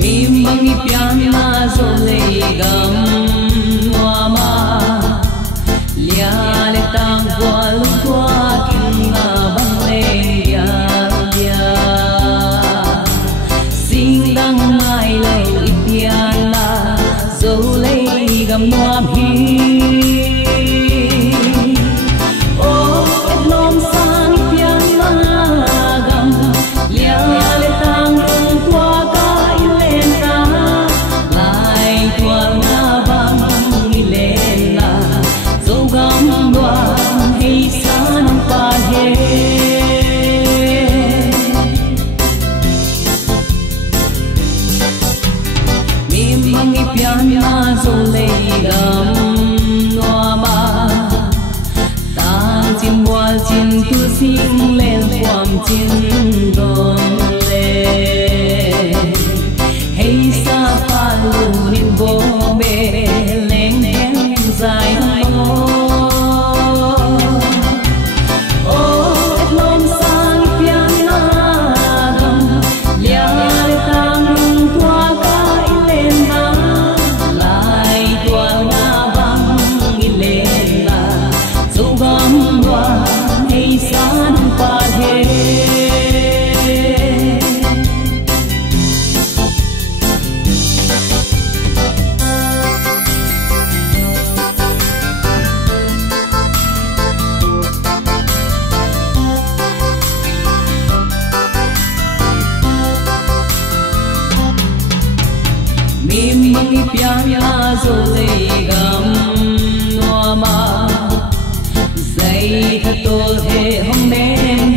mi mangi piana zo lei gam noa ma lia le tang qua lu qua kin na bang le ya ya sing dang mai lo ipiana zo lei gam noa hi piana zo lei gam noa ma tan chin wal chin tu sing len quam chin don le hey sa pa lu nin bo be leng leng zai ho mi mangi piana zo lei gam noa ma zai tha tol he hom nem